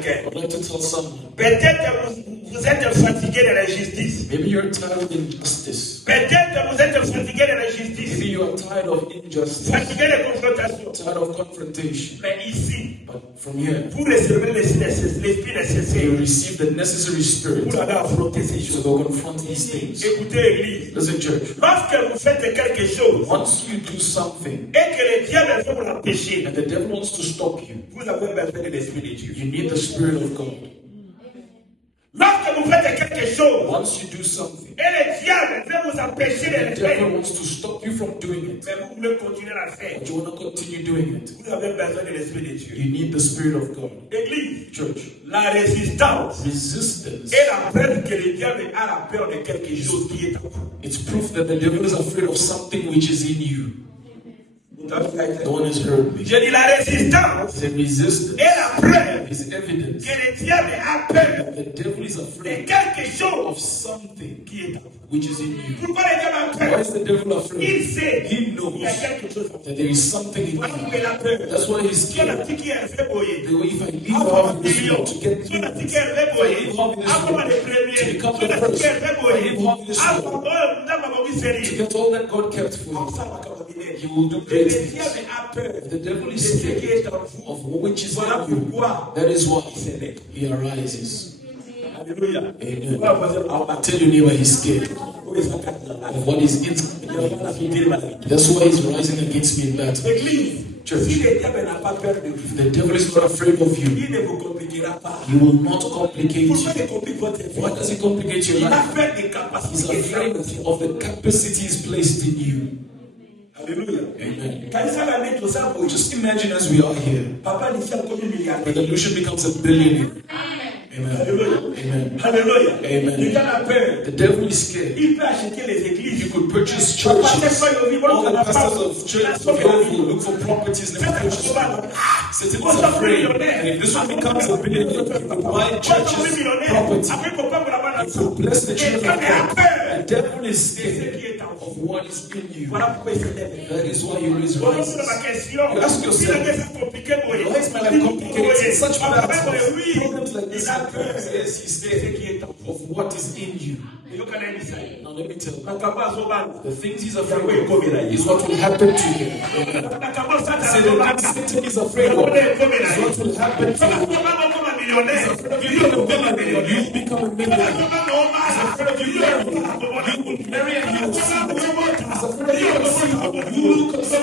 quelqu'un. I'd like to tell someone. Peut-être vous êtes fatigué de la justice. Maybe you're tired of injustice. Peut-être vous êtes fatigué de la justice. Maybe you are tired of injustice. Fatigué de confrontation. Tired of confrontation. Mais ici, But from here, vous recevez l'esprit nécessaire you receive the necessary spirit pour aller affronter ces to choses. go confront these things. Écoutez, Église. Listen, church. Lorsque vous faites quelque chose Once you do something et que le diable veut vous l'empêcher, and the devil wants to stop you, vous avez besoin de l'esprit de Dieu. you need the Spirit of God. Lorsque vous faites quelque chose Once you do something, et le diable veut vous empêcher de the le devil faire, wants to stop you from doing it, mais vous voulez continuer à le faire, but you want to continue doing it. vous avez besoin de l'esprit de Dieu. You need the Spirit of God. Église, Church, la résistance resistance, est la preuve que le diable a la peur de quelque chose qui est en vous. it's proof that the devil is afraid of something which is in you. No one has heard me. Je dis la résistance The resistance est la preuve is evidence que le diable a peur that the devil is de afraid quelque chose of something qui est en vous. which is in you. Pourquoi le diable a Why peur? is the devil Il afraid? sait He qu'il knows y a quelque chose en vous. that there is something in Voilà pourquoi you. il a peur. That's why he's Sur la scared. petite qui est fait boyer. The way if I leave Avant out un of this million, world to get sur la petite millions, qui est fait boyer. Avant les to premiers, become sur the la petite qui est first, fait I boyer. live out this Avant world, d'avoir to sérieux. get all that God kept for Comme you, ça, on va commencer. you will do Le great things. diable a peur The devil de is ce qui scared est en vous. of which is Voilà in you. pourquoi That is why il s'élève. he arises. Alléluia. Amen. Voilà pourquoi Tell your neighbor he's scared il of what is inside me. That's why he's rising against me in battle. Église, Church. si le diable n'a pas peur de vous, If the devil is not afraid of you, il ne vous compliquera pas. he will not complicate Pourquoi you. il complique votre vie? Why does he complicate your Il a life? peur des He's capacités. afraid of the capacities placed in you. Alléluia. Amen. Quand il s'en va mettre au cerveau, Just imagine as we are here, papa dit ça comme un milliardaire. Brother Lucian becomes a billionaire. Amen. Alléluia. Amen. Alléluia. Amen. Le diable a peur. The devil is scared. Il peut acheter les églises. You could purchase Papa, churches. c'est pas le vivant All de the la pastors part. of churches of Yovu look for properties and purchase. Satan is afraid that if this one becomes a billionaire, he could buy churches, property. He could bless the children of God. The devil is scared of what is in you. That is why he is rising. You ask yourself, why is my life complicated? Such battles, problems like this happen. Yes, he's scared of what is in you. Now let me tell you, the things he's afraid of is what will happen to him. Say the things Satan is afraid of is what will happen to him. He's afraid of you become a millionaire. You become a millionaire. He's afraid of you marry. You will marry and you will see. He's afraid of you conceive. You will conceive.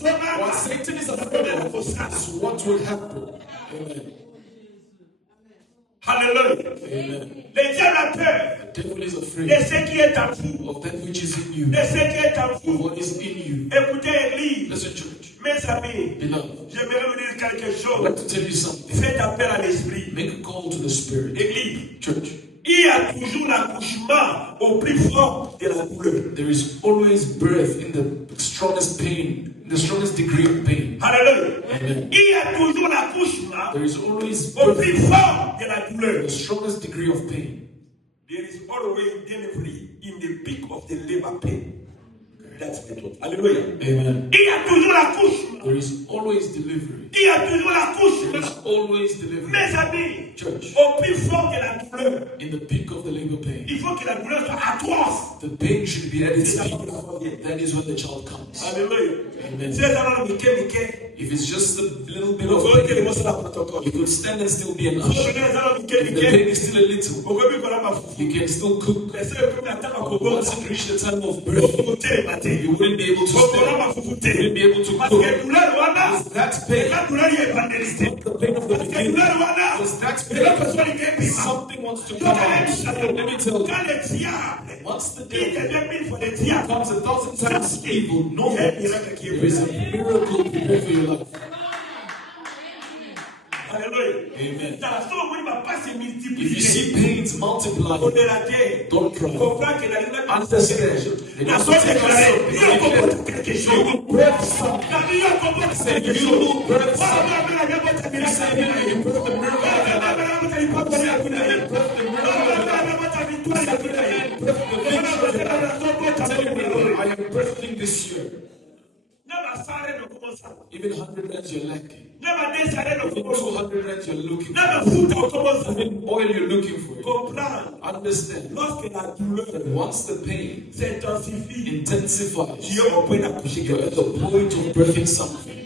Tell him what Satan is afraid of is what will happen. Amen. Alléluia. Amen. Le diable a peur The devil is afraid de ce qui est en vous. of that which is in you, De ce qui est en of vous. what is in you. Écoutez, Église, Listen, church, mes amis, beloved, j'aimerais vous dire quelque I'd chose. like to tell you something. Faites appel à l'esprit. Make a call to the Spirit. Église, Church, il y a toujours l'accouchement au plus fort de la douleur. there is always birth in the strongest pain, the strongest degree of pain. Alléluia. Amen. Il y a toujours l'accouchement There is always au birth plus in fort de la douleur. the strongest degree of pain. There is always delivery in the peak of the labor pain. That's the truth. Alléluia. Amen. Il y a toujours l'accouchement. There is always delivery. Il y a toujours There l'accouchement. is always delivery. Mes amis, Church, au plus fort de la douleur, in the peak of the labor pain, il faut que la douleur soit atroce. the pain should be at its C'est là peak. que l'enfant vient. That is when the child comes. Alléluia. Amen. C'est ça, là, Mickey. If it's just a little bit Vous of voyez que les pain, mots sont là pour ton you could stand and still be enough. Vous If voyez ça, là, the pain is still a little, Vous voyez qu'on a ma fou. you can still cook. Mais c'est le premier temps à But Congo. once it reached the time of Vous birth, montez le matin. you wouldn't be able to Vous stand. ma fou. You wouldn't be able to Parce cook. que douleur, voilà. That pain, La douleur, il est évangélisé. not the pain of the Parce que beginning. douleur, voilà. Because that Et la pain, personne, il est vivant. something wants to Donc, come elle est out. vivante. Let me tell you, Quand le diable, once the il devil devient mille fois le diable, becomes 1,000 times evil, no il y a un more. miracle qui est There is a possible. miracle prepared for your life. Alléluia. Amen. Dans la somme, il ne va pas se If you multiplier. see pains multiply, On est la terre. don't cry. Comprends que la lumière Understand. La somme déclarée, Dieu comporte quelque chose. You will birth something. La Dieu comporte quelque You chose. will birth Voilà, something. voilà, voilà, voilà, voilà, You say voilà, you birth the miracle. voilà, voilà, voilà, voilà, You voilà, say voilà, you voilà, birth the miracle. I am birthing this year. Even 100 lands you're lacking. In 200 rent you're looking for. In oil you're looking for. Understand. Once the pain intensifies, you're at the point of birthing something.